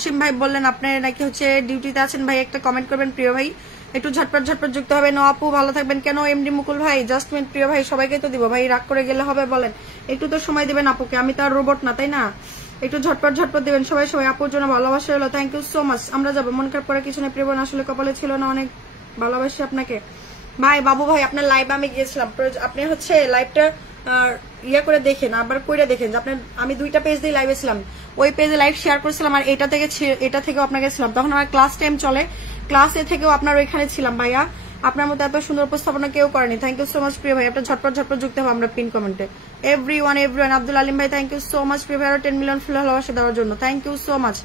অসীম ভাই বললেন আপনি নাকি হচ্ছে ডিউটিতে আছেন ভাই, একটা কমেন্ট করবেন প্রিয় ভাই, একটু ঝটপট ঝটপট যুক্ত হবে। নো আপু ভালো থাকবেন। কেন এমডি মুকুল ভাই জাস্ট মিনিট প্রিয় ভাই, সবাইকে তো দিব ভাই, রাগ করে গেলে হবে বলেন? একটু তো সময় দিবেন আপুকে, আমি তো আর রোবট না তাই না, একটু ঝটপট ঝটপট দিবেন সবাই সবাই। আপুর জন্য ভালোবাসা হলো, থ্যাংক ইউ সো মাচ। আমরা যাবো, মন খারাপ করে কিছু নেই প্রিয় বোন, আসলে কপালে ছিল না, অনেক ভালোবাসি আপনাকে ভাই। বাবু ভাই আপনার লাইভে আমি গিয়েছিলাম, আপনি হচ্ছে লাইভটা ইয়ে করে দেখেন, আবার কইরা দেখেন যে আপনার, আমি 2টা পেজ দিয়ে লাইভে ছিলাম, ওই পেজে লাইভ শেয়ার করেছিলাম আর এটা থেকেও আপনাকে ছিলাম, তখন আমার ক্লাস টাইম চলে, ক্লাসে থেকেও আপনার ওইখানে ছিলাম ভাইয়া। আপনার মতো এত সুন্দর উপস্থাপনা কেউ করেনি, থ্যাংক ইউ সো মাচ প্রিয় ভাই। আপনার ঝটপট ঝটপট যুক্ত হবে আমরা পিন কমেন্টে। এভরিওয়ান আব্দুল আলিম ভাই থ্যাংক ইউ সো মাচ প্রিয় ভাই, 10 মিলিয়ন ফুল ভালোবাসা দেওয়ার জন্য, থ্যাংক ইউ সো মাচ।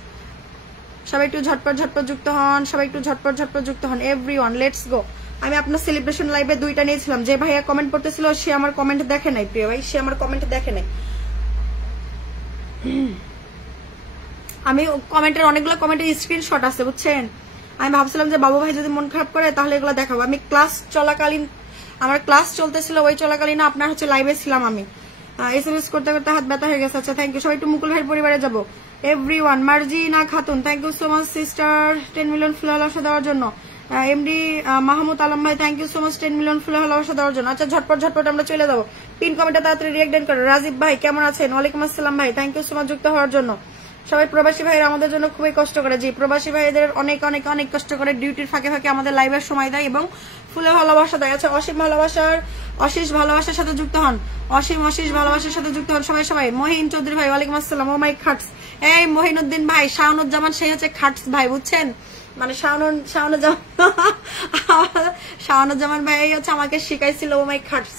সবাই একটু ঝটপট ঝটপট যুক্ত হন, সবাই একটু ঝটপট ঝটপট যুক্ত হন। এভরিওয়ান লেটস গো। আমি আপনার সেলিব্রেশন লাইভে 2টা নিয়েছিলাম, যে ভাইয়া কমেন্ট করতেছিল সে আমার কমেন্ট দেখে নাই প্রিয় ভাই, সে আমার কমেন্ট দেখে নাই। আমি কমেন্টের অনেকগুলো কমেন্টের স্ক্রিনশট আছে বুঝছেন, আমি ভাবছিলাম যে বাবু ভাই যদি মন খারাপ করে তাহলে এগুলো দেখাবো। আমি ক্লাস চলাকালীন, আমার ক্লাস চলতেছিল, ওই চলাকালীন আপনার হচ্ছে লাইভে ছিলাম আমি, SMS করতে করতে হাত ব্যথা হয়ে গেছে। আচ্ছা থ্যাংক ইউ। সবাই একটু মুকুল ভাইয়ের পরিবারে যাবো। Everyone Marjina Khatun thank you so much sister 10 million ফুল ভালোবাসা দেওয়ার জন্য। এমডি মাহমুদ আলম ভাই thank you so much 10 million ফুল ভালোবাসা দেওয়ার জন্য। আচ্ছা ঝটপট ঝটপট আমরা চলে যাবো, পিন কমেন্টে তাড়াতাড়ি রিঅ্যাক্ট করেন। রাজীব ভাই কেমন আছেন? ওয়ালাইকুম আসসালাম ভাই, থ্যাংক ইউ সো মাচ যুক্ত হওয়ার জন্য। সবাই প্রবাসী ভাইরা আমাদের জন্য খুবই কষ্ট করে, জি প্রবাসী ভাইদের অনেক অনেক অনেক কষ্ট করে, ডিউটির ফাঁকে ফাঁকে আমাদের লাইভের সময় দেয় এবং ফুলে ভালোবাসা দেয়। আচ্ছা অসীম ভালোবাসার সাথে যুক্ত হন, অসীম ভালোবাসার সাথে যুক্ত হন সবাই সবাই। মহিন চৌধুরী ভাই ওয়ালাইকুম আসসালাম। ও মাই খাটস, এই মহিনুদ্দিন ভাই, শাহানুজ্জামান সেই হচ্ছে খাটস ভাই বুঝছেন, মানে শাহানুজ্জামান ভাই এই হচ্ছে আমাকে শিখাইছিল ও মাই খাটস।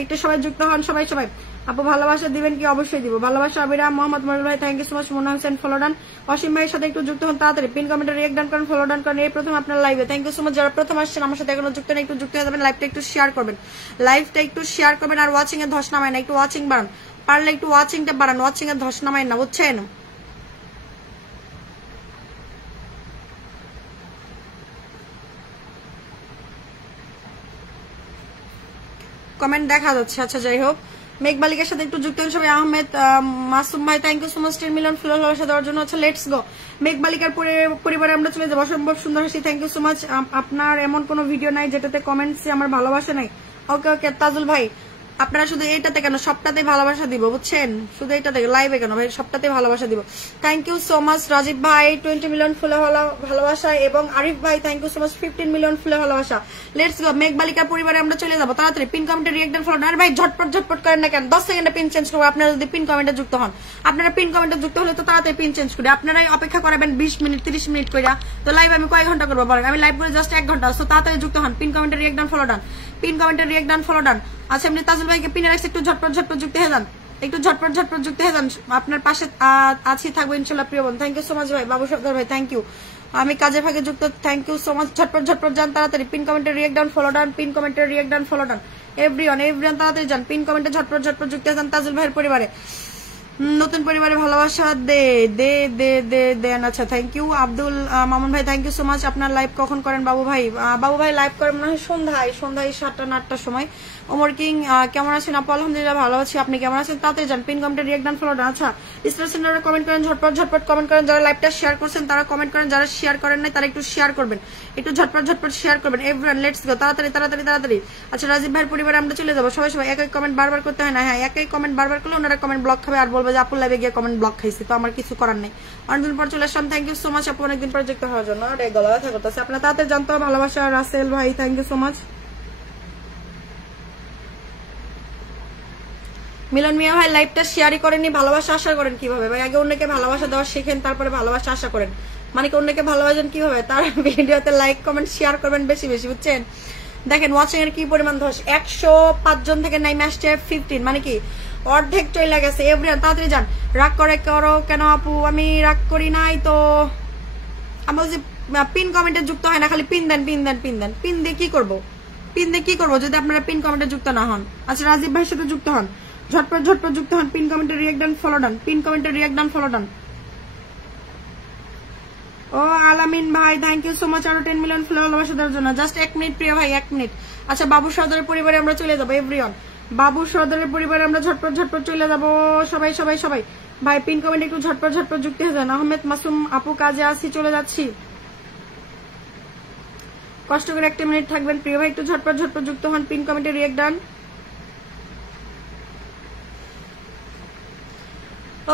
একটু সবাই যুক্ত হন সবাই সবাই। আপু ভালোবাসা দিবেন কি? অবশ্যই দিব ভালোবাসা। আবিরা মোহাম্মদ মনির ভাই thank you so much. Mona Hossain follow done. Asim ভাইয়ের সাথে একটু যুক্ত হন তাড়াতাড়ি, পিন কমেন্টে রিঅ্যাক্ট ডান করেন, ফলো ডান করেন। এই প্রথম আপনার লাইভে, থ্যাংক ইউ সো মাচ। যারা প্রথম আসছেন আমার সাথে এখনো যুক্ত নেই একটু যুক্ত হয়ে যাবেন, লাইভটা একটু শেয়ার করবেন, আর ওয়াচিং এর ধস নামায় না, একটু ওয়াচিং বাড়ান, পারলে একটু ওয়াচিংটা বাড়ান, ওয়াচিং এর ধস নামায় না বুঝছেন। কমেন্ট দেখা যাচ্ছে, আচ্ছা যাই হোক। মেঘবালিকার সাথে একটু যুক্ত হন সবাই। আহমেদ মাসুম ভাই thank you so much 10 million ফুল ভালোবাসা দেওয়ার জন্য। আচ্ছা লেটস গো, মেঘবালিকার পরিবারে আমরা চলে যাবো। অসম্ভব সুন্দর হাসি থ্যাংক ইউ সো মাচ। আপনার এমন কোনো ভিডিও নাই যেটাতে কমেন্টসে আমার ভালোবাসা নাই? ওকে ওকে তাজুল ভাই, আপনারা শুধু এইটাতে কেন, সবটাতে ভালোবাসা দিব বুঝছেন, শুধু এইটাতে লাইভে কেন ভাই, সবটাতে ভালোবাসা দিব। Thank you so much Rajib ভাই 20 মিলিয়ন ফুলে ভালোবাসা, এবং আরিফ ভাই thank you so much 15 million ফুলে ভালোবাসা। লেটস গো, মেঘবালিকার পরিবারে আমরা চলে যাবো তাড়াতাড়ি। পিন কমেন্টে রিঅ্যাক্ট দেন, ফলো। আর ভাই ঝটপট ঝটপট করেন না কেন, 10 সেকেন্ডে পিন চেঞ্জ করবো। আপনারা যদি পিন কমেন্টে যুক্ত হন, আপনারা পিন কমেন্টে যুক্ত হলে তো তাড়াতাড়ি পিন চেঞ্জ করি। আপনারাই অপেক্ষা করাবেন 20 মিনিট 30 মিনিট করে, তো লাইভ আমি কয় ঘন্টা করবো বলেন? আমি লাইভ করে জাস্ট 1 ঘন্টা, তো তাড়াতাড়ি যুক্ত হন। পিন কমেন্টে react done, follow done, pin কমেন্টে রিঅ্যাক্ট ডান, ফলো ডান। আচ্ছা এমনি তাজুল ভাইকে পিনে রাখছি, একটু ঝটপট ঝটপট যুক্ত হয়ে যান, একটু ঝটপট ঝটপট যুক্ত হয়ে যান। আপনার পাশে আছি, থাকবো ইনশাল্লাহ প্রিয় বোন। থ্যাংক ইউ সো মাচ ভাই। বাবু সরকার ভাই থ্যাংক ইউ। আমি কাজে ফাঁকে যুক্ত, থ্যাংক ইউ সো মাচ। ঝটপট ঝটপট যান তাড়াতাড়ি, পিন কমেন্টে react done, follow done, pin কমেন্টে রিঅ্যাক্ট ডান, ফলো ডান। এভরিওয়ান তাড়াতাড়ি যান, পিন কমেন্টে ঝটপট ঝটপট যুক্ত হয়ে যান তাজুল ভাইয়ের পরিবারে, নতুন পরিবারে ভালোবাসা দেন। আচ্ছা থ্যাংক ইউ। আব্দুল মামুন ভাই থ্যাংক ইউ সো মাচ। আপনার লাইভ কখন করেন বাবু ভাই? বাবু ভাই লাইভ করেন মনে হয় সন্ধ্যায় 7টা না 8টার সময়। ওমর কিং কেমন আছেন আপু? আলহামদুলিল্লাহ ভালো আছি, আপনি কেমন আছেন? তাড়াতাড়ি যান, পিন কমেন্টে রিঅ্যাক্ট ডান, ফলো ডান। আচ্ছা স্টার সেন্টারে কমেন্ট করেন, ঝটপট ঝটপট কমেন্ট করেন। যারা লাইভটা শেয়ার করছেন তারা কমেন্ট করেন, যারা শেয়ার করেন নাই তারা একটু শেয়ার করবেন, একটু ঝটপট ঝটপট শেয়ার করবেন। এভরিওয়ান লেটস গো, তাড়াতাড়ি তাড়াতাড়ি তাড়াতাড়ি। আচ্ছা রাজীব ভাইয়ের পরিবারে আমরা চলে যাবো সবাই সবাই। একই কমেন্ট বারবার করতে হয় না, হ্যাঁ একই কমেন্ট বারবার করলে ওনারা কমেন্ট ব্লক খাবে আর বলবে যে আপুর লাইভে গিয়ে কমেন্ট ব্লক খাইছে, তো আমার কিছু করার নেই। অনেকদিন পর চলে আসলাম, থ্যাংক ইউ সো মাচ আপু অনেকদিন পর যুক্ত হওয়ার জন্য। আর গলা ব্যথা করতেছে, আপনার তাড়াতাড়ি জানতে হবে ভালোবাসা। রাসেল ভাই থ্যাংক ইউ সো মাচ। মিলন মিয়া ভাই লাইভটা শেয়ারই করেননি, ভালোবাসা আশা করেন কিভাবে ভাই? আগে অন্যকে ভালোবাসা দেওয়া শিখেন, তারপরে ভালোবাসা আশা করেন। মানে কি অন্যকে ভালোবাসেন কিভাবে? তার ভিডিওতে লাইক কমেন্ট শেয়ার করবেন বেশি বেশি বুঝছেন। দেখেন ওয়াচিং এর কি পরিমাণ ধস, 105 জন থেকে নাইমে আসছে 15, মানে কি অর্ধেক চলে গেছে। এভরিওয়ান তাড়াতাড়ি যান। রাগ করো কেন আপু? আমি রাগ করি নাই তো, আমার যে পিন কমেন্টে যুক্ত হয় না, খালি পিন দেন পিন দেন পিন দেন, পিন দিয়ে কি করবো? পিন দিয়ে কি করবো যদি আপনারা পিন কমেন্টে যুক্ত না হন? আচ্ছা রাজীব ভাইয়ের সাথে যুক্ত হন, ঝটপট ঝটপট যুক্ত হন। পিন কমেন্টে react done, follow done, pin কমেন্টে রিঅ্যাক্ট ডান, ফলো ডান। ও আলামিন ভাই থ্যাংক ইউ সো মাচ আরো 10 মিলিয়ন ফুল ভালোবাসা দেওয়ার জন্য। জাস্ট 1 মিনিট প্রিয় ভাই, 1 মিনিট। আচ্ছা বাবু সর্দারের পরিবারে আমরা চলে যাবো। এভরিওয়ান বাবু সর্দারের পরিবারে আমরা ঝটপট ঝটপট চলে যাবো সবাই সবাই সবাই। ভাই পিন কমেন্ট একটু ঝটপট ঝটপট যুক্ত হয়ে যান। আহমেদ মাসুম আপু কাজে আসি, চলে যাচ্ছি, কষ্ট করে 1 মিনিট থাকবেন প্রিয় ভাই, একটু ঝটপট ঝটপট যুক্ত হন, পিন কমেন্টে রিয়েক্ট ডান।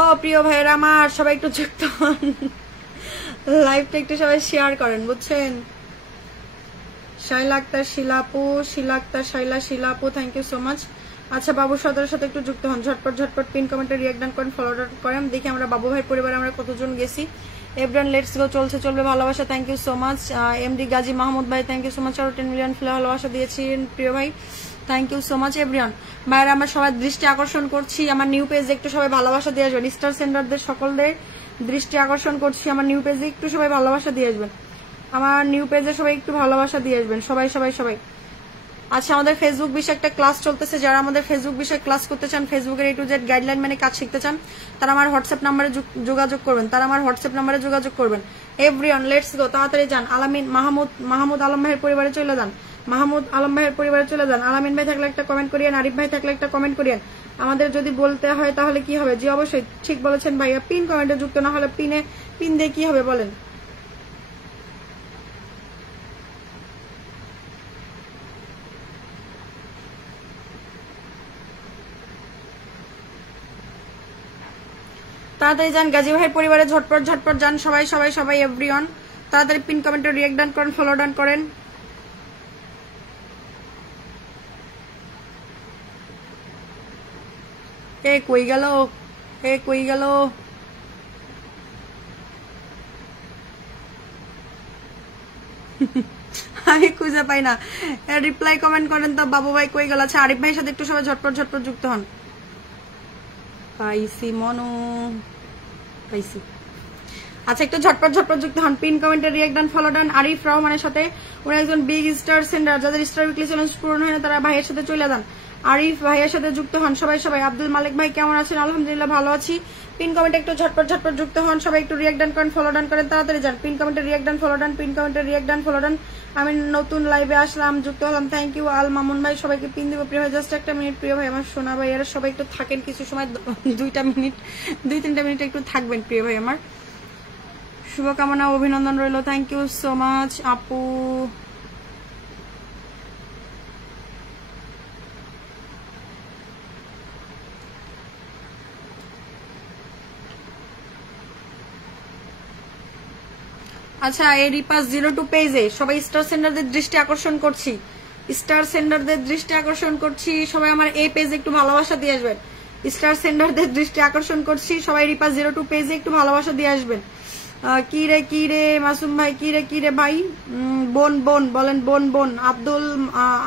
ও প্রিয় ভাইয়েরা আমার সবাই একটু যুক্ত হন, লাইভটা একটু সবাই শেয়ার করেন বুঝছেন। Shaila Akter Shilapu, Shila Akter Shaila Shilapu, thank you so much. আচ্ছা বাবু সদরের সাথে একটু যুক্ত হন, ঝটপট ঝটপট পিন কমেন্টে রিয়েক্ট ডান করেন, ফলো করেন, দেখি আমরা বাবু ভাই পরিবারে আমরা কতজন গেছি। এভরিওয়ান লেটস গো, চলছে চলবে ভালোবাসা, thank you so much. MD Gazi Mahmud ভাই থ্যাংক ইউ সো মাচ, আরো 10 মিলিয়ন ভালোবাসা দিয়েছেন প্রিয় ভাই, thank you so much. Everyone ভাইরা আমরা সবাই দৃষ্টি আকর্ষণ করছি আমার নিউ পেজে, একটু সবাই ভালোবাসা দিয়ে আসবেন, স্টার সেন্টারদের সকলদের দৃষ্টি আকর্ষণ করছি আমার নিউ পেজে, একটু সবাই ভালোবাসা দিয়ে আসবেন, আমার নিউ পেজে সবাই একটু ভালোবাসা দিয়ে আসবেন, সবাই সবাই সবাই। আচ্ছা আমাদের ফেসবুক বিষয়ে একটা ক্লাস চলতেছে, যারা আমাদের ফেসবুক বিষয়ে ক্লাস করতে চান, ফেসবুকের A to Z গাইডলাইন মানে কাজ শিখতে চান, তারা আমার হোয়াটসঅ্যাপ নাম্বারে যোগাযোগ করবেন, এভরিওয়ান লেটস গো, তাড়াতাড়ি যান। আলামিন মাহমুদ আলম ভাইয়ের পরিবারে চলে যান, আলামিন ভাই থাকলে একটা কমেন্ট করিয়েন, আরিফ ভাই থাকলে একটা কমেন্ট করিয়েন। আমাদের যদি বলতে হয় তাহলে কি হবে? জি অবশ্যই ঠিক বলেছেন ভাইয়া, পিন কমেন্টে যুক্ত না হলে পিন দিয়ে কি হবে বলেন? তাড়াতাড়ি যান গাজী ভাইয়ের পরিবারে, ঝটপট ঝটপট যান সবাই সবাই সবাই, এভরিওয়ান তাড়াতাড়ি পিন কমেন্টে রিয়েক্ট ডান করেন, ফলো ডান করেন। কই গেল আমি খুঁজে পাই না, রিপ্লাই কমেন্ট করেন তো বাবু ভাই কই গেল। আচ্ছা আরিফ ভাইয়ের সাথে একটু সবাই ঝটপট ঝটপট যুক্ত হন। পাইছি মনো পাইছি। আচ্ছা একটু ঝটপট ঝটপট যুক্ত হন, পিন কমেন্টে রিয়েক্ট ডান, ফলো ডান। আরিফ রহমানের সাথে, উনি একজন বিগ স্টার সেন্ডার, যাদের স্টার উইকলি চ্যালেঞ্জ পূরণ হয় না তারা ভাইয়ের সাথে চলে যান, আরিফ ভাইয়ের সাথে যুক্ত হন সবাই সবাই। আব্দুল মালিক ভাই কেমন আছেন? আলহামদুলিল্লাহ ভালো আছি। পিন কমেন্টে একটু ঝটপট ঝটপট যুক্ত হন, সবাই একটু রিয়েক্ট ডান করেন, ফলো ডান করেন, তাড়াতাড়ি যান। পিন কমেন্টে রিয়েক্ট ডান, ফলো ডান, পিন কমেন্টে রিয়েক্ট ডান, ফলো ডান। আমি নতুন লাইভে আসলাম, যুক্ত হলাম, থ্যাংক ইউ। আল মামুন ভাই সবাইকে পিন দিব প্রিয় ভাই, জাস্ট 1 মিনিট প্রিয় ভাই আমার সোনা ভাই, এরা সবাই একটু থাকেন কিছু সময়, 2-3 মিনিট একটু থাকবেন প্রিয় ভাই আমার, শুভকামনা অভিনন্দন রইল, থ্যাংক ইউ সো মাচ আপু। আচ্ছা এই রিপাস 02 পেজে সবাই স্টার সেন্ডারদের দৃষ্টি আকর্ষণ করছি, সবাই আমার এই পেজে একটু ভালোবাসা দিয়ে আসবেন, স্টার সেন্ডারদের দৃষ্টি আকর্ষণ করছি, সবাই রিপাস 02 পেজে একটু ভালোবাসা দিয়ে আসবেন। কি রে মাসুম ভাই, কি রে ভাই, বোন বলেন, বোন। আব্দুল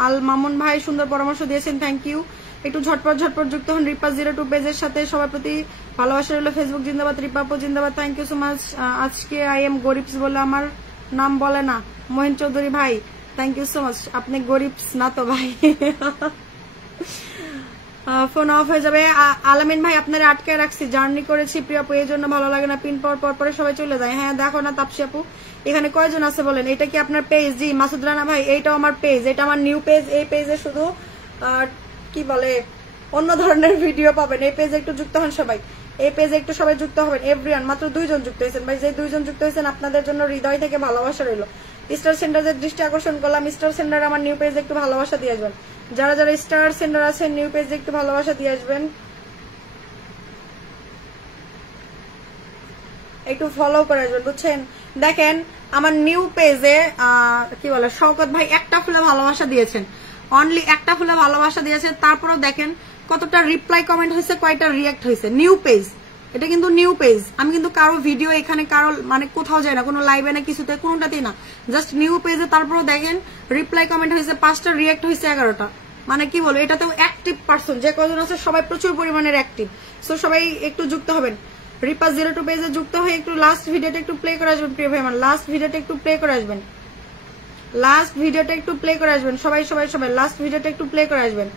আল মামুন ভাই সুন্দর পরামর্শ দিয়েছেন, থ্যাংক ইউ। একটু ঝটপট যুক্ত হন রিপাস 02 পেজের সাথে, সবার প্রতি ভালোবাসা রইল। ফেসবুক জিন্দাবাদ, রিপাপো জিন্দাবাদ, থ্যাংক ইউ সো মাচ। আজকে আই এম গরিবস বলে আমার নাম বলে না, মহিন চৌধুরী ভাই, থ্যাংক ইউ সো মাচ। আপনি গরিবস না তো ভাই? ফোন অফ হয়ে যাবে। আলামিন ভাই আপনারা আটকায় রাখছি, জার্নি করেছি প্রিয় আপু, এই জন্য ভালো লাগে না, পিন পরে সবাই চলে যায়। হ্যাঁ দেখো না তাপসী আপু, এখানে কয়জন আছে বলেন? এটা কি আপনার পেজ? জি মাসুদ রানা ভাই, এইটাও আমার পেজ, এটা আমার নিউ পেজ। এই পেজে শুধু কি বলে অন্য ধরনের ভিডিও পাবেন, এই পেজে একটু যুক্ত হন সবাই, এই পেজে একটু সবাই যুক্ত হবেন। এভরিওয়ান মাত্র 2 জন যুক্ত হয়েছেন ভাই, যে 2 জন যুক্ত হয়েছেন আপনাদের জন্য হৃদয় থেকে ভালোবাসা রইল। স্টার সেন্টারের দৃষ্টি আকর্ষণ করলাম, স্টার সেন্টার আমার নিউ পেজে একটু ভালোবাসা দিয়ে আসবেন, যারা যারা স্টার সেন্টার আছেন নিউ পেজে একটু ভালোবাসা দিয়ে আসবেন, একটু ফলো করে আসবেন বুঝছেন। দেখেন আমার নিউ পেজে কি বলে শওকত ভাই একটা ফুলে ভালোবাসা দিয়েছেন, অনলি একটা ফুলে ভালোবাসা দিয়েছেন, তারপরেও দেখেন কতটা রিপ্লাই কমেন্ট হয়েছে, কয়টা রিয়াক্ট হয়েছে। নিউ পেজ, এটা কিন্তু নিউ পেজ, আমি কিন্তু কারো ভিডিও এখানে কারো মানে কোথাও যাই না, কোনো লাইভে না কিছুতে, কোনোটাতেই না, জাস্ট নিউ পেজে। তারপরেও দেখেন রিপ্লাই কমেন্ট হয়েছে 5টা, রিয়াক্ট হয়েছে 11টা, মানে কি বলবো, এটাতেও অ্যাক্টিভ পার্সন যে কজন আছে সবাই প্রচুর পরিমাণের অ্যাক্টিভ। সো সবাই একটু যুক্ত হবেন, রিপাস 02 পেজে যুক্ত হয়ে একটু লাস্ট ভিডিওটা একটু প্লে করে আসবেন প্রিয় ভাই আমার, লাস্ট ভিডিওটা একটু প্লে করে আসবেন, সবাই লাস্ট ভিডিওটা একটু প্লে করে আসবেন।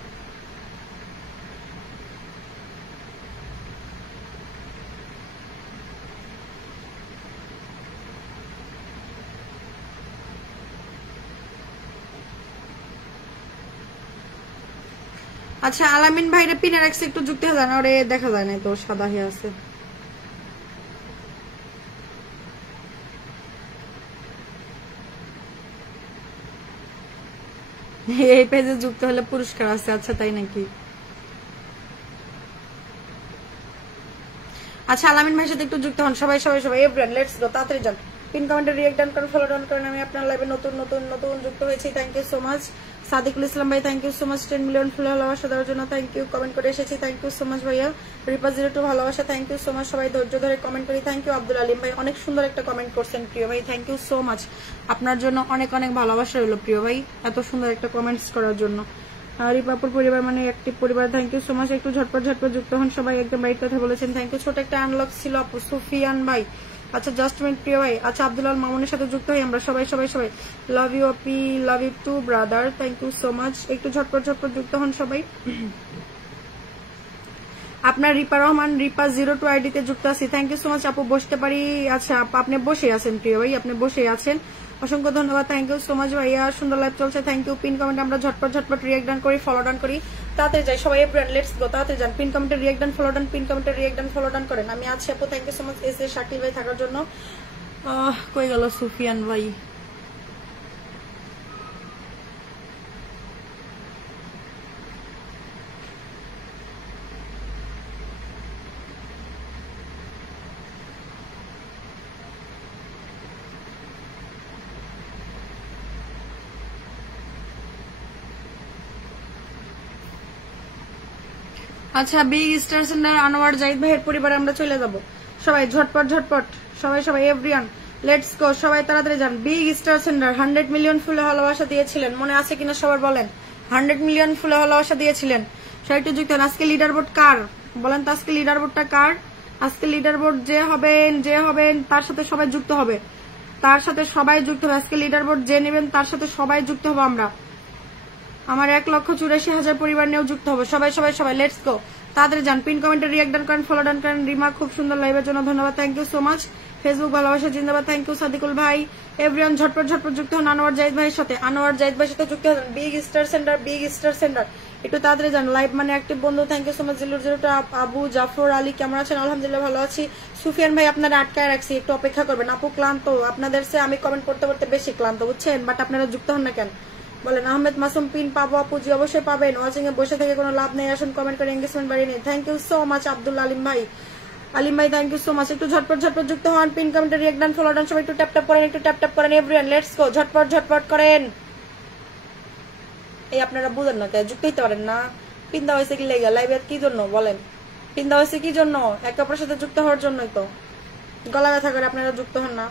আচ্ছা আলামিন ভাইরে পিনে রাখছে, একটু যুক্ত হয়ে যান, ওরে দেখা যায় না তো সাদা হয়ে আছে। এই পেজে যুক্ত হলে পুরস্কার আছে। আচ্ছা তাই নাকি? আচ্ছা আলামিন ভাইয়ের সাথে একটু যুক্ত হন সবাই সবাই সবাই। এভরিওয়ান লেটস গো, তাড়াতাড়ি যান, পিন কমেন্টে রিঅ্যাক্ট ডান করেন, ফলো ডান করেন। আমি আপনার লাইভে নতুন নতুন নতুন যুক্ত হয়েছি, thank you so much. Sadikul Islam ভাই thank you so much 10 million ফুল ভালোবাসা দেওয়ার জন্য, থ্যাংক ইউ। কমেন্ট করে এসেছি, থ্যাংক ইউ সো মাচ ভাইয়া। রিপা 02 ভালোবাসা, থ্যাংক ইউ সো মাচ। সবাই ধৈর্য ধরে কমেন্ট করি, থ্যাংক ইউ। আব্দুল আলিম ভাই অনেক সুন্দর একটা কমেন্ট করছেন প্রিয় ভাই, থ্যাংক ইউ সো মাচ। আপনার জন্য অনেক অনেক ভালোবাসা রইল প্রিয় ভাই, এত সুন্দর একটা কমেন্টস করার জন্য। রিপাপুর পরিবার মানে একটি পরিবার, থ্যাংক ইউ সো মাচ। একটু ঝটপট ঝটপট যুক্ত হন সবাই, একদম রাইট কথা বলেছেন, থ্যাংক ইউ। ছোট একটা আনলক ছিল আপু সুফিয়ান ভাই। আচ্ছা জাস্ট মিনিট প্রিয় ভাই। আচ্ছা আব্দুল্লাহ মামুনের সাথে যুক্ত হই আমরা সবাই সবাই সবাই। লাভ ইউ আপি, love you too brother, thank you so much. একটু ঝটপট ঝটপট যুক্ত হন সবাই। আপনার রিপা রহমান রিপা 02 আইডিতে যুক্ত আছি, থ্যাংক ইউ সো মাচ আপু। বসতে পারি? আচ্ছা আপনি বসে আছেন প্রিয় ভাই, আপনি বসে আছেন, অসংখ্য ধন্যবাদ, থ্যাংক ইউ সো মাচ ভাইয়া। সুন্দর লাইভ চলছে, থ্যাংক ইউ। পিন কমেন্ট আমরা ঝটপট ঝটপট রিঅ্যাক্ট ডান করি, ফলো ডান করি, তাড়াতাড়ি যাই সবাই। এভরিওয়ান লেটস গো, তাড়াতাড়ি যান, পিন কমেন্টে react done, follow done, pin কমেন্টে রিঅ্যাক্ট ডান, ফলো ডান করেন। আমি আছি আপু, thank you so much S A Shakil ভাই থাকার জন্য। কই গেল সুফিয়ান ভাই? আচ্ছা big star centre Anwar Jahid ভাইয়ের পরিবারে আমরা চলে যাব সবাই, ঝটপট ঝটপট সবাই সবাই। এভরিওয়ান লেটস গো, সবাই তাড়াতাড়ি যান। বিগ স্টার সেন্টার 100 মিলিয়ন ফুলে ভালোবাসা দিয়েছিলেন, মনে আছে কিনা সবার বলেন? 100 মিলিয়ন ফুলে ভালোবাসা দিয়েছিলেন, সবাই একটু যুক্ত হন। আজকে লিডার বোর্ড কার বলেন তো? আজকে লিডার বোর্ডটা কার? আজকে লিডার বোর্ড যে হবেন তার সাথে সবাই যুক্ত হবে, তার সাথে সবাই যুক্ত হবে। আজকে লিডার বোর্ড যে নেবেন তার সাথে সবাই যুক্ত হবে আমরা। আমার 1,84,000 পরিবার নিয়েও যুক্ত হবে সবাই সবাই সবাই। লেটস গো, তাড়াতাড়ি যান, পিন কমেন্টে রিঅ্যাক্ট ডান করেন, ফলো ডান করেন। রিমা খুব সুন্দর লাইভের জন্য ধন্যবাদ, thank you so much. Facebook ভালোবাসা জিন্দাবাদ, থ্যাংক ইউ সাদিকুল ভাই। এভরিওয়ান ঝটপট ঝটপট যুক্ত হন আনোয়ার জাহিদ ভাইয়ের সাথে, আনোয়ার জাহিদ ভাইয়ের সাথে যুক্ত হন। Big star centre, big star centre, একটু তাড়াতাড়ি যান। লাইভ মানে অ্যাক্টিভ বন্ধু, thank you so much. 002 Abu Jafar Ali কেমন আছেন? আলহামদুলিল্লাহ ভালো আছি। সুফিয়ান ভাই আপনারা আটকায় রাখছি, একটু অপেক্ষা করবেন। আপু ক্লান্ত, আপনাদের সে আমি কমেন্ট করতে করতে বেশি ক্লান্ত বুঝছেন, বাট আপনারা যুক্ত হন না কেন বলেন? আহমেদ মাসুম পিন পাবো আপু? জি অবশ্যই পাবেন। ওয়াচিং এ বসে থেকে কোনো লাভ নেই, আসুন কমেন্ট করে এঙ্গেজমেন্ট বাড়িয়ে নিন। Thank you so much Abdul Alim ভাই, আলিম ভাই থ্যাংক ইউ সো মাচ। একটু ঝটপট ঝটপট যুক্ত হন, পিন কমেন্টে রিঅ্যাক্ট ডান, ফলো ডান, সবাই একটু ট্যাপ ট্যাপ করেন, একটু ট্যাপ ট্যাপ করেন। এভরিওয়ান লেটস গো, ঝটপট ঝটপট করেন। এই আপনারা বুঝেন না তাই যুক্ত হইতে পারেন না? পিন দেওয়া হয়েছে কি লেগে লাইভে কি জন্য বলেন? পিন দেওয়া হয়েছে কি জন্য? একে অপরের সাথে যুক্ত হওয়ার জন্যই তো। গলা ব্যথা করে আপনারা যুক্ত হন না।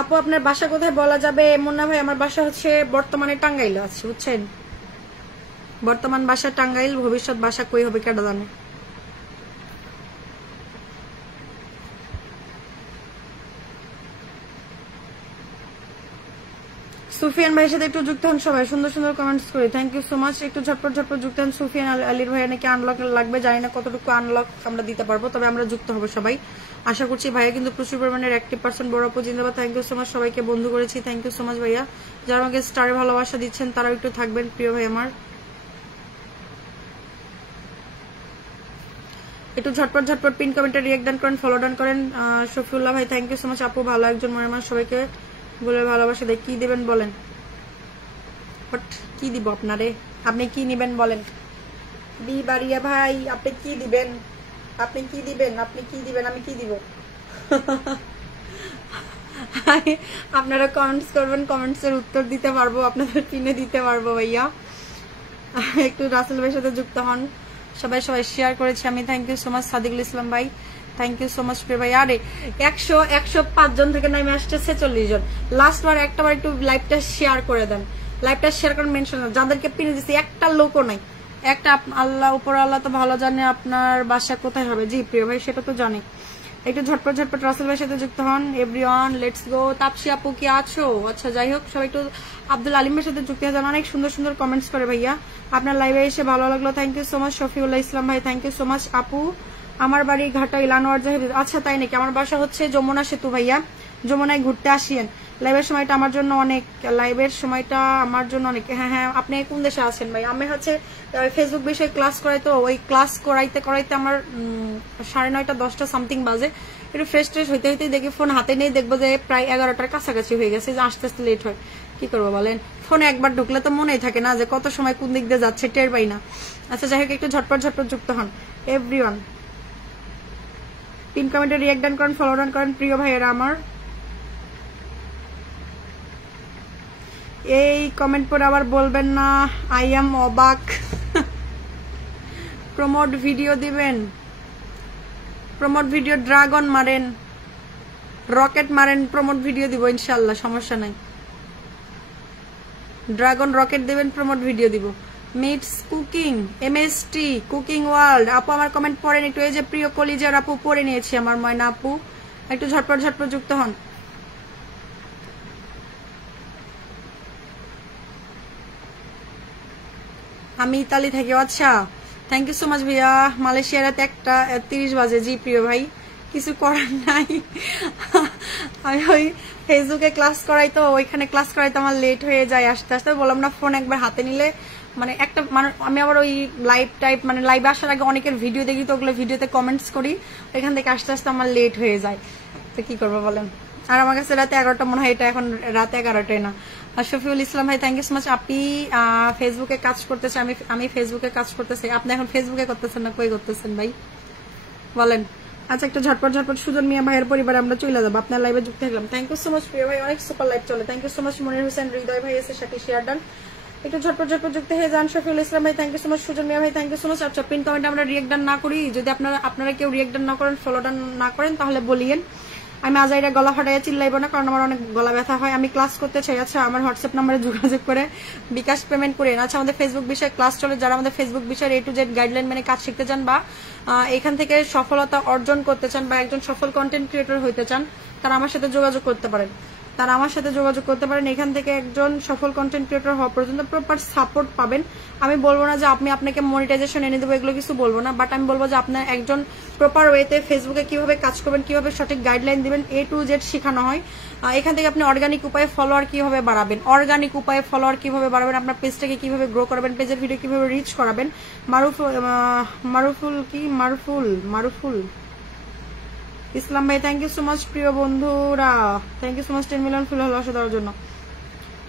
আপু আপনার বাসা কোথায় বলা যাবে? মুন্না ভাই আমার বাসা হচ্ছে বর্তমানে টাঙ্গাইলে আছে বুঝছেন, বর্তমান বাসা টাঙ্গাইল, ভবিষ্যৎ বাসা কই হবে কেডা জানে। সুফিয়ান ভাইয়ের সাথে একটু যুক্ত হন সবাই, সুন্দর সুন্দর কমেন্টস করে, থ্যাংক ইউ সো মাচ। একটু ঝটপট ঝটপট যুক্ত হন। সুফিয়ান আলীর ভাইয়া নাকি আনলক লাগবে, জানি না কতটুকু আনলক আমরা দিতে পারবো, তবে আমরা যুক্ত হবো সবাই। আশা করছি ভাইয়া কিন্তু প্রচুর পরিমাণের অ্যাক্টিভ পার্সন। বড় আপু জিন্দাবাদ, থ্যাংক ইউ সো মাচ। সবাইকে বন্ধু করেছি, থ্যাংক ইউ সো মাচ ভাইয়া। যারা আমাকে স্টারে ভালোবাসা দিচ্ছেন তারাও একটু থাকবেন প্রিয় ভাই আমার। একটু ঝটপট ঝটপট পিন কমেন্টে রিঅ্যাক্ট ডান করেন, ফলো ডান করেন। শফিউল্লাহ ভাই থ্যাংক ইউ সো মাচ। আপু ভালো একজন মনের মানুষ, সবাইকে বলে ভালোবাসা দেয়। কি দেবেন বলেন? কি দিব আপনারে? আপনি কি নিবেন বলেন? বি বাড়িয়া ভাই আপনি কি দিবেন? আপনি কি দিবেন? আপনি কি দিবেন? আমি কি দিব? আপনারা কমেন্টস করবেন, কমেন্টস এর উত্তর দিতে পারবো, আপনাদের পিনে দিতে পারবো ভাইয়া। একটু রাসেল ভাইয়ের সাথে যুক্ত হন সবাই সবাই। শেয়ার করেছি আমি, thank you so much. Sadikul Islam ভাই থ্যাংক ইউ সো মাচ ভাই। আরে 105 জন থেকে নামে আসছে 46 জন। লাস্ট বার একটাবার একটু লাইভটা শেয়ার করে দেন, লাইভটা শেয়ার করেন, মেনশন যাদেরকে পিনে দিচ্ছি একটা লোকও নাই, একটা। আল্লাহ উপর আল্লাহ তো ভালো জানে আপনার বাসা কোথায় হবে। জি প্রিয় ভাই সেটা তো জানি। একটু ঝটপট ঝটপট রাসেল ভাইয়ের সাথে যুক্ত হন। এভরিওয়ান লেটস গো। তাপসী আপু কি আছো? আচ্ছা যাই হোক, সবাই একটু আব্দুল আলিমের সাথে যুক্ত হয়ে যান। অনেক সুন্দর সুন্দর কমেন্টস করে ভাইয়া, আপনার লাইভে এসে ভালো লাগলো, thank you so much. Shafiullah Islam ভাই থ্যাংক ইউ সো মাচ। আপু আমার বাড়ি ঘাটাইল, আনোয়ার জাহিদ। আচ্ছা তাই নাকি? আমার বাসা হচ্ছে যমুনা সেতু ভাইয়া, যমুনায় ঘুরতে আসিয়েন। লাইভের সময়টা আমার জন্য অনেক, লাইভের সময়টা আমার জন্য অনেক। হ্যাঁ হ্যাঁ, আপনি কোন দেশে আছেন ভাই? আমি হচ্ছে ফেসবুক বিষয়ে ক্লাস করাই, তো ওই ক্লাস করাইতে করাইতে আমার 9:30 10টা সামথিং বাজে। একটু ফ্রেশ ট্রেশ হইতে হইতে দেখি ফোন হাতে নেই, দেখবো যে প্রায় 11টার কাছাকাছি হয়ে গেছে, যে আস্তে আস্তে লেট হয়। কি করবো বলেন, ফোনে একবার ঢুকলে তো মনেই থাকে না যে কত সময় কোন দিক দিয়ে যাচ্ছে, টের পাই না। আচ্ছা যাই হোক, একটু ঝটপট ঝটপট যুক্ত হন এভরিওয়ান। পিন কমেন্টে রিঅ্যাক্ট ডান করেন, ফলো ডান করেন প্রিয় ভাইয়েরা আমার। এই কমেন্ট পরে আবার বলবেন না আই এম অবাক। প্রমোট ভিডিও দিবেন, প্রমোট ভিডিও ড্রাগন মারেন, রকেট মারেন, প্রমোট ভিডিও দিব ইনশাল্লাহ, সমস্যা নাই। ড্রাগন রকেট দিবেন, প্রমোট ভিডিও দিব। Meets cooking, MST cooking world আপু আমার কমেন্ট পড়েন একটু। এই যে প্রিয় কলিজার আপু পড়ে নিয়েছি আমার ময়না আপু, একটু ঝটপট ঝটপট যুক্ত হন। আমি ইতালি থেকে। আচ্ছা থ্যাংক ইউ সো মাচ ভাইয়া। মালয়েশিয়ার রাত 1:30 বাজে। জি প্রিয় ভাই, কিছু করার নাই। আমি ওই ফেসবুকে ক্লাস করাই, তো ওইখানে ক্লাস করাই তো আমার লেট হয়ে যায় আস্তে আস্তে। বললাম না, ফোন একবার হাতে নিলে মানে একটা মানে আমি আবার ওই লাইভ টাইপ মানে লাইভে আসার আগে অনেকের ভিডিও দেখি, তো ওগুলো ভিডিওতে কমেন্টস করি, ওইখান থেকে আস্তে আস্তে আমার লেট হয়ে যায়। তো কি করবো বলেন। আর আমার কাছে রাতে 11টা মনে হয়, এটা এখন রাতে 11টাই না। শফিউল ইসলাম ভাই থ্যাংক ইউ সো মাচ। আপনি ফেসবুকে কাজ করতেছেন, আমি ফেসবুকে কাজ করতেছি। আপনি এখন ফেসবুকে করতেছেন না কই করতেছেন ভাই বলেন? আচ্ছা একটু ঝটপট ঝটপট সুজন মিয়া ভাইয়ের পরিবারে আমরা চলে যাবো। আপনার লাইভে যুক্ত হলাম, থ্যাংক ইউ সো মাচ প্রিয় ভাই, অনেক সুপার লাইভ চলে। Thank you so much Monir Hossain, হৃদয় ভাই এসে সাথে শেয়ার ডান, একটু ঝটপট ঝটপট যুক্ত হয়ে যান। শফিউল ইসলাম ভাই thank you so much, Sujon Mia ভাই থ্যাংক ইউ সো মাচ। আচ্ছা পিন কমেন্টে আমরা রিঅ্যাক্ট ডান না করি, যদি আপনারা কেউ রিঅ্যাক্ট ডান না করেন, ফলো ডান না করেন, তাহলে বলিয়েন। আমি আজাইরা গলা ফাটাইয়া চিল্লাইবো না, কারণ আমার অনেক গলা ব্যথা হয়। আমি ক্লাস করতে চাই। আচ্ছা আমার হোয়াটসঅ্যাপ নাম্বারে যোগাযোগ করে বিকাশ পেমেন্ট করেন। আচ্ছা আমাদের ফেসবুক বিষয়ে ক্লাস চলে, যারা আমাদের ফেসবুক বিষয়ে A to Z গাইডলাইন মেনে কাজ শিখতে চান বা এখান থেকে সফলতা অর্জন করতে চান বা একজন সফল কন্টেন্ট ক্রিয়েটর হইতে চান, তারা আমার সাথে যোগাযোগ করতে পারেন। এখান থেকে একজন সফল কন্টেন্ট ক্রিয়েটর হওয়া পর্যন্ত প্রপার সাপোর্ট পাবেন। আমি বলবো না যে আপনি আপনাকে মনিটাইজেশন এনে দেবো, এগুলো কিছু বলবো না, বাট আমি বলবো যে আপনার একজন প্রপার ওয়েতে ফেসবুকে কিভাবে কাজ করবেন, কিভাবে সঠিক গাইডলাইন দিবেন, A to Z শেখানো হয়। এখান থেকে আপনি অর্গানিক উপায়ে ফলোয়ার কিভাবে বাড়াবেন, আপনার পেজটাকে কিভাবে গ্রো করবেন, পেজের ভিডিও কিভাবে রিচ করাবেন। মারুফুল ইসলাম ভাই থ্যাংক ইউ সো মাচ প্রিয় বন্ধুরা, thank you so much 10 million ফুল ভালোবাসা দেওয়ার জন্য।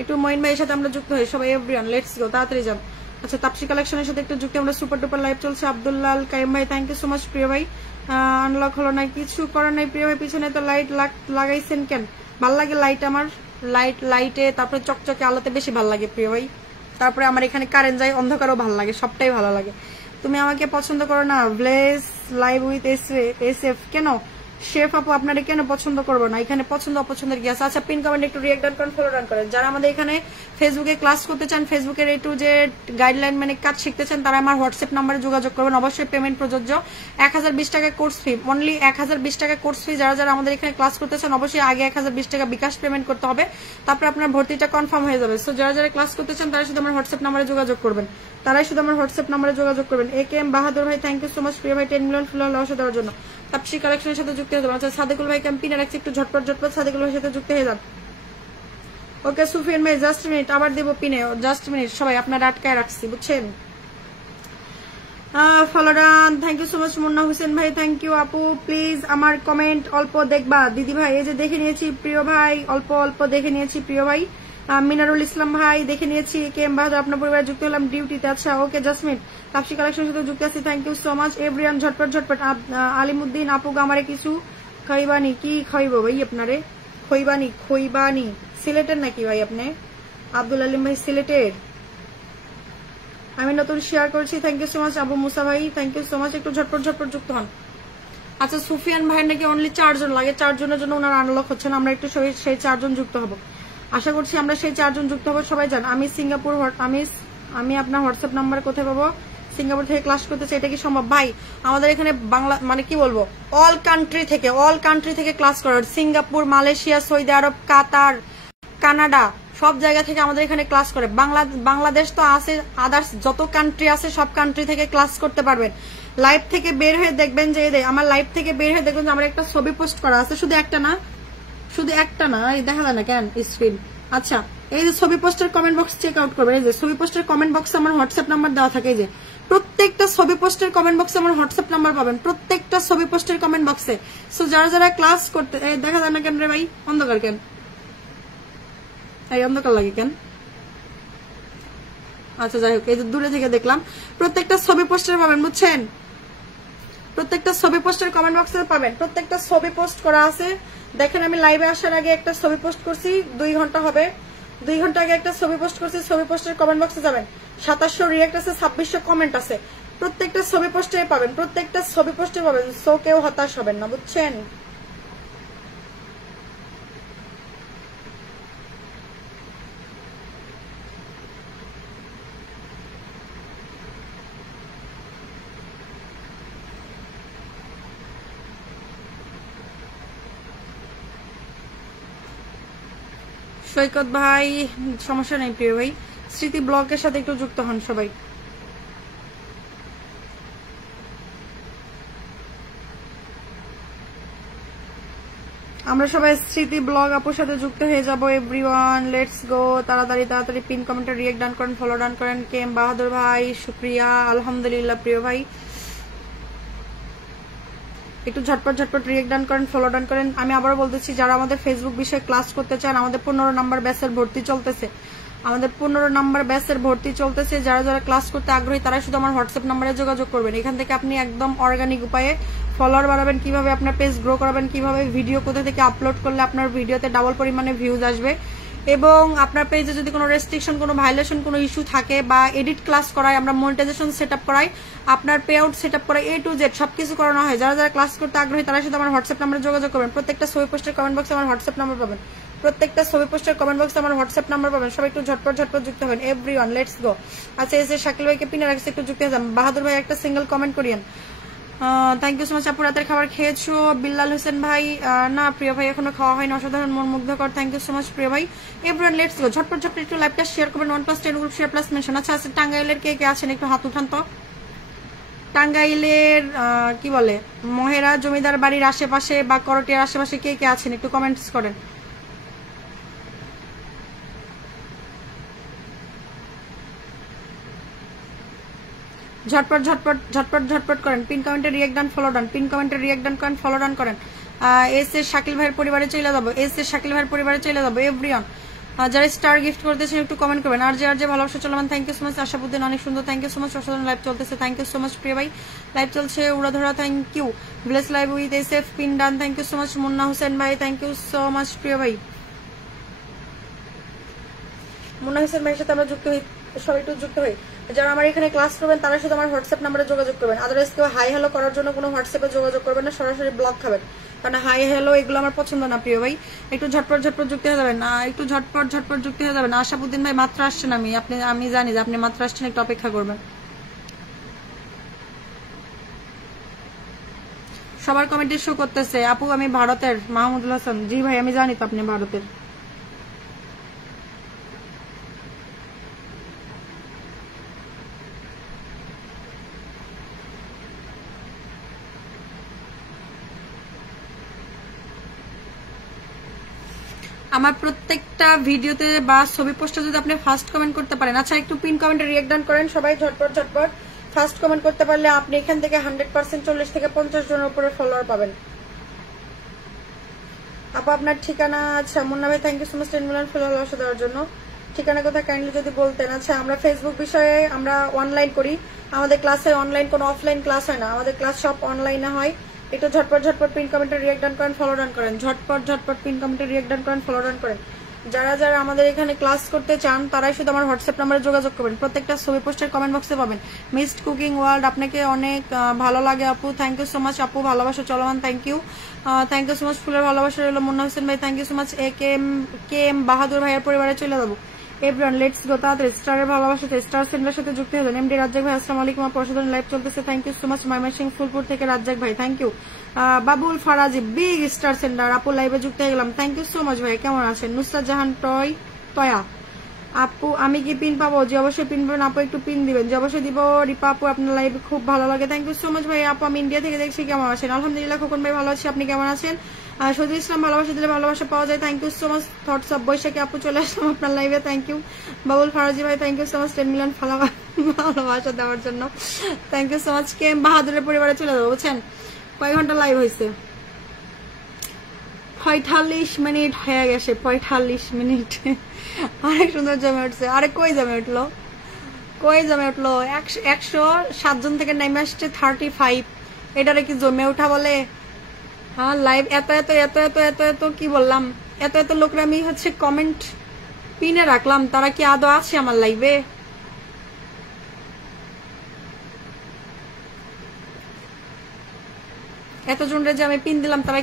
একটু মঈন ভাইয়ের সাথে আমরা যুক্ত হই সবাই, এভরিওয়ান লেটস গো, তাড়াতাড়ি যান। আচ্ছা তাপসি কালেকশনের সাথে একটু যুক্ত, আমরা সুপার ডুপার লাইভ চলছে। আব্দুল্লাহ আল কাইম ভাই থ্যাংক ইউ সো মাচ প্রিয় ভাই। আনলক হলো না, কিছু করার নাই প্রিয় ভাই, পিছনে তো লাইট লাগাইছেন কেন? ভাল লাগে লাইট, আমার লাইটে তারপরে চকচকে আলোতে বেশি ভাল লাগে প্রিয় ভাই। তারপরে আমার এখানে কারেন্ট যায়, অন্ধকারও ভাল লাগে, সবটাই ভালো লাগে। তুমি আমাকে পছন্দ করো না? ব্লেস লাইভ উইথ এসএফ কেন? শেফ আপু আপনারা কেন পছন্দ করবো না? এখানে পছন্দ অপছন্দের কি আছে? আচ্ছা পিন কমেন্ট একটু রিঅ্যাক্ট ডান করেন, ফলো ডান করেন। যারা আমাদের এখানে ফেসবুকে ক্লাস করতে চান, ফেসবুকের A to Z গাইডলাইন মানে কাজ শিখতে চান, তারা আমার হোয়াটসঅ্যাপ নাম্বারে যোগাযোগ করবেন। অবশ্যই পেমেন্ট প্রযোজ্য, 1020 টাকা কোর্স ফি, অনলি 1020 টাকা কোর্স ফি। যারা আমাদের এখানে ক্লাস করতে চান অবশ্যই আগে 1020 টাকা বিকাশ পেমেন্ট করতে হবে, তারপরে আপনার ভর্তিটা কনফার্ম হয়ে যাবে। সো যারা ক্লাস করতে চান তারা শুধু আমার হোয়াটসঅ্যাপ নাম্বারে যোগাযোগ করবেন, AKM বাহাদুর ভাই থ্যাংক ইউ সো মাচ প্রিয় ভাই, 10 মিলিয়ন ফুল ভালোবাসা দেওয়ার জন্য। তাপসি কালেকশনের সাথে যুক্ত হয়ে যাবেন। আচ্ছা সাদেকুল ভাই ক্যাম্পিনে রাখছি, একটু ঝটপট সাদেকুল ভাইয়ের সাথে যুক্ত হয়ে যান। ওকে সুফিয়ান ভাই জাস্ট মিনিট, আবার দেবো পিনে, জাস্ট মিনিট সবাই আপনারা আটকায় রাখছি বুঝছেন। Follow done, thank you so much Munna Hossain ভাই থ্যাংক ইউ আপু। প্লিজ আমার কমেন্ট অল্প দেখবা দিদি ভাই, এই যে দেখে নিয়েছি প্রিয় ভাই, অল্প দেখে নিয়েছি প্রিয় ভাই। মিনারুল ইসলাম ভাই দেখে নিয়েছি, KM বাহাদুর আপনার পরিবারে যুক্ত হলাম ডিউটিতে। আচ্ছা ওকে জাসমিন, তাপসি কালেকশনের সাথে যুক্ত আছি, thank you so much everyone. ঝটপট আলিমুদ্দিন আপু আমারে কিছু খইবানি, কি খাইব ভাই আপনারে? খইবানি সিলেটের নাকি ভাই আপনি? আব্দুল আলিম ভাই সিলেটের, আমি নতুন শেয়ার করছি, thank you so much. Abu Musa ভাই থ্যাংক ইউ সো মাচ, একটু ঝটপট যুক্ত হন। আচ্ছা সুফিয়ান ভাইয়ের নাকি অনলি 4 জন লাগে, 4 জনের জন্য ওনার আনলক হচ্ছে না, আমরা একটু সেই 4 জন যুক্ত হবো, আশা করছি আমরা সেই 4 জন যুক্ত হবো। সবাই জান আমি সিঙ্গাপুর, আমি আপনার হোয়াটসঅ্যাপ নাম্বার কোথায় পাবো? সিঙ্গাপুর থেকে ক্লাস করতে চাই, এটা কি সম্ভব ভাই? আমাদের এখানে বাংলা মানে কি বলবো, অল কান্ট্রি থেকে ক্লাস করার, সিঙ্গাপুর, মালয়েশিয়া, সৌদি আরব, কাতার, কানাডা, সব জায়গা থেকে আমাদের এখানে ক্লাস করে। বাংলাদেশ তো আছে, আদার্স যত কান্ট্রি আছে সব কান্ট্রি থেকে ক্লাস করতে পারবেন। লাইভ থেকে বের হয়ে দেখবেন যে আমার লাইভ থেকে বের হয়ে দেখবেন যে আমার একটা ছবি পোস্ট করা আছে, শুধু একটা না, শুধু একটা না, দেখা যায় না কেন স্ক্রিন। আচ্ছা, এই যে ছবি পোস্টের কমেন্ট বক্স চেক আউট করবেন। এই যে ছবি পোস্টের কমেন্ট বক্সে আমার হোয়াটসঅ্যাপ নাম্বার দেওয়া থাকে। এই যে প্রত্যেকটা ছবি পোস্টের কমেন্ট বক্সে আমার হোয়াটসঅ্যাপ নাম্বার পাবেন, প্রত্যেকটা ছবি পোস্টের কমেন্ট বক্সে। সো যারা যারা ক্লাস করতে, দেখা যায় না কেন রে ভাই? অন্ধকার কেন? এই অন্ধকার লাগে কেন? আচ্ছা যাই হোক, এই যে দূরে থেকে দেখলাম। প্রত্যেকটা ছবি পোস্টার পাবেন, বুঝছেন? প্রত্যেকটা ছবি পোস্টের কমেন্ট বক্সে পাবেন। প্রত্যেকটা ছবি পোস্ট করা আছে। দেখেন আমি লাইভে আসার আগে একটা ছবি পোস্ট করছি, 2 ঘন্টা হবে। 2 ঘন্টা আগে একটা ছবি পোস্ট করছি। ছবি পোস্টের কমেন্ট বক্সে যাবেন, 2700 রিয়েক্ট আছে, 2600 কমেন্ট আছে। প্রত্যেকটা ছবি পোস্টে পাবেন, প্রত্যেকটা ছবি পোস্টে পাবেন। সো কেউ হতাশ হবেন না, বুঝছেন? সৈকত ভাই, সমস্যা নেই প্রিয় ভাই। স্মৃতি ব্লগের সাথে একটু যুক্ত হন সবাই। আমরা সবাই স্মৃতি ব্লগ আপুর সাথে যুক্ত হয়ে যাবো। Everyone let's go. তাড়াতাড়ি তাড়াতাড়ি পিন কমেন্টে রিয়েক্ট ডান করেন, ফলো ডান করেন। কেম বাহাদুর ভাই, শুক্রিয়া, আলহামদুলিল্লাহ প্রিয় ভাই। একটু ঝটপট ঝটপট রিয়েক্ট ডান করেন, ফলো ডান করেন। আমি আবারও বলতেছি, যারা আমাদের ফেসবুক বিষয়ে ক্লাস করতে চান, আমাদের 15 নম্বর ব্যাচের ভর্তি চলতেছে। আমাদের 15 নম্বর ব্যাচের ভর্তি চলতেছে। যারা যারা ক্লাস করতে আগ্রহী তারা শুধু আমার হোয়াটসঅ্যাপ নাম্বারে যোগাযোগ করবেন। এখান থেকে আপনি একদম অর্গানিক উপায়ে ফলোয়ার বাড়াবেন, কিভাবে আপনার পেজ গ্রো করাবেন, কিভাবে ভিডিও কোথা থেকে আপলোড করলে আপনার ভিডিওতে ডাবল পরিমাণে ভিউজ আসবে, এবং আপনার পেজে যদি কোনো রেস্ট্রিকশন, কোনো ভাইলেশন, কোনো ইস্যু থাকে, বা এডিট ক্লাস করাই, আমরা মনিটাইজেশন সেটআপ করাই, আপনার পে আউট সেটআপ করাই, A to Z সবকিছু করানো হয়। যারা যারা ক্লাস করতে আগ্রহী তারা শুধু আমার হোয়াটসঅ্যাপ নাম্বারে যোগাযোগ করবেন। প্রত্যেকটা ছবি পোস্টের কমেন্ট বক্সে আমার হোয়াটসঅ্যাপ নাম্বার পাবেন। প্রত্যেকটা ছবি পোস্টের কমেন্ট বক্সে আমার হোয়াটসঅ্যাপ নাম্বার পাবেন। সবাই একটু ঝটপট ঝটপট যুক্ত হবেন। এভরিওয়ান লেটস গো। আচ্ছা, এই যে শাকিল ভাইকে পিনে রাখছে, একটু যুক্ত হয়ে যান। বাহাদুর ভাই একটা সিঙ্গেল কমেন্ট করিয়েন। থ্যাংক ইউ সো মাচ আপু। রাতের খাবার খেয়েছো? বিল্লাল হোসেন ভাই, না প্রিয় ভাই এখনো খাওয়া হয়নি। অসাধারণ, মন মুগ্ধকর। থ্যাংক ইউ সো মাচ প্রিয় ভাই। এভরিওয়ান লেটস গো। ঝটপট ঝটপট একটু লাইভটা শেয়ার করবেন। 1+10 গ্রুপ শেয়ার প্লাস মেনশন। আচ্ছা আচ্ছা, টাঙ্গাইলের কে কে আছেন একটু হাত উঠান তো। টাঙ্গাইলের কি বলে, মহেরা জমিদার বাড়ির আশেপাশে বা করটিয়ার আশেপাশে কে কে আছেন একটু কমেন্টস করেন। ঝটপট ঝটপট ঝটপট ঝটপট করেন। পিন কমেন্টে রিয়েক্ট ডান, ফলো ডান। পিন কমেন্টে রিয়েক্ট ডান করেন, ফলো ডান করেন। এস এর শাকিল ভাইয়ের পরিবারে চলে যাবো। এস এর শাকিল ভাইয়ের পরিবারে চলে যাবো। এভরিওয়ান যারা স্টার গিফট করতেছেন একটু কমেন্ট করবেন। আর যে ভালোবাসা চলমান, thank you so much. Ashabuddin অনেক সুন্দর, থ্যাংক ইউ সো মাচ। অসাধারণ লাইভ চলতেছে, থ্যাংক ইউ সো মাচ প্রিয় ভাই। লাইভ চলছে উড়াধরা, thank you. Village live with SF pin done, thank you so much. Munna Hossain ভাই, থ্যাংক ইউ সো মাচ প্রিয় ভাই। মুন্না হোসেন ভাইয়ের সাথে আমরা যুক্ত হই, সবাই একটু যুক্ত হই। যারা আমার এখানে ক্লাস করবেন তারা শুধু আমার হোয়াটসঅ্যাপ নাম্বারে যোগাযোগ করবেন। আদারওয়াইজ কেউ হাই হ্যালো করার জন্য কোনো হোয়াটসঅ্যাপে যোগাযোগ করবেন না, সরাসরি ব্লক খাবেন। কারণ হাই হ্যালো এগুলো আমার পছন্দ না প্রিয় ভাই। একটু ঝটপট ঝটপট যুক্ত হয়ে যাবেন না, একটু ঝটপট ঝটপট যুক্ত হয়ে যাবেন। আশাবুদ্দিন ভাই মাত্র আসছেন, আমি জানি যে আপনি মাত্র আসছেন, একটু অপেক্ষা করবেন। সবার কমেন্টে শো করতেছে আপু আমি ভারতের। মাহমুদুল হাসান, জি ভাই আমি জানি তো আপনি ভারতের। আমার প্রত্যেকটা ভিডিওতে বা ছবি পোস্টে যদি আপনি ফার্স্ট কমেন্ট করতে পারেন। আচ্ছা একটু পিন কমেন্টে রিয়েক্ট ডান করেন সবাই ঝটপট ঝটপট। ফার্স্ট কমেন্ট করতে পারলে আপনি এখান থেকে 100% 40 থেকে 50 জনের উপরে ফলোয়ার পাবেন। আপু আপনার ঠিকানা? আচ্ছা মুন্না ভাই, thank you so much 10 million follower দেওয়ার জন্য। ঠিকানা কথা কাইন্ডলি যদি বলতেন। আচ্ছা আমরা ফেসবুক বিষয়ে আমরা অনলাইন করি, আমাদের ক্লাসে অনলাইন কোনো অফলাইন ক্লাস হয় না, আমাদের ক্লাস সব অনলাইনে হয়। একটু ঝটপট ঝটপট পিন কমেন্টে রিয়েক্ট ডান করেন, ফলো ডান করেন। ঝটপট ঝটপট পিন কমেন্টে রিয়েক্ট ডান করেন, ফলো ডান করেন। যারা যারা আমাদের এখানে ক্লাস করতে চান তারাই শুধু আমার হোয়াটসঅ্যাপ নাম্বারে যোগাযোগ করবেন। প্রত্যেকটা ছবি পোস্টের কমেন্ট বক্সে পাবেন। মিসড কুকিং ওয়ার্ল্ড, আপনাকে অনেক ভালো লাগে আপু, থ্যাংক ইউ সো মাচ আপু। ভালোবাসা চলমান, থ্যাংক ইউ সো মাচ। ফুলের ভালোবাসা রইল মুন্না হোসেন ভাই, thank you so much. K M Bahadur ভাইয়ের পরিবারে চলে যাবো। Everyone let's go. তাড়াতাড়ি স্টারের ভালোবাসাতে স্টার সেন্টারের সাথে যুক্ত হলেন। এমডি রাজ্জাক ভাই, আসসালামু আলাইকুম। অসাধারণ লাইভ চলতেছে, thank you so much. Mymensingh Phulpur থেকে রাজ্জাক ভাই, thank you. Babul Faraji, big star centre আপু লাইভে যুক্ত হয়ে গেলাম, থ্যাংক ইউ সো মাচ ভাই। কেমন আছেন? নুসরাত জাহান টয়া, আপু আমি কি পিন পাবো? যে অবশ্যই পিন পাবেন আপু, একটু পিন দিবেন। যে অবশ্যই দিব। রিপা আপু আপনার লাইভ খুব ভালো লাগে, থ্যাংক ইউ সো মাচ ভাই। আপু আমি ইন্ডিয়া থেকে দেখছি, কেমন আছেন? আলহামদুলিল্লাহ খোকন ভাই ভালো আছি, আপনি কেমন আছেন? সজুল ইসলাম ভালোবাসা দিলে ভালোবাসা পাওয়া যায়, thank you so much. Thoughts of Boishakhi আপু চলে আসলাম আপনার লাইভে, থ্যাংক ইউ। বাবুল ফারাজি ভাই thank you so much 10 million ভালোবাসা দেওয়ার জন্য, thank you so much. K M বাহাদুরের পরিবারে চলে যাবো, বুঝছেন? কয় ঘন্টা লাইভ হয়েছে? 45 মিনিট হয়ে গেছে, 45 মিনিট। অনেক সুন্দর জমে উঠছে। আরে কই জমে উঠলো, কই জমে উঠলো? 107 জন থেকে নেমে আসছে 35। এটারে কি জমে উঠা বলে? হ্যাঁ, লাইভ এত এত এত এত এত এত কি বললাম, এত এত লোকরা আমি হচ্ছে কমেন্ট পিনে রাখলাম, তারা কি আদৌ আছে আমার লাইভে? এতজনরে যে আমি পিন দিলাম, তারা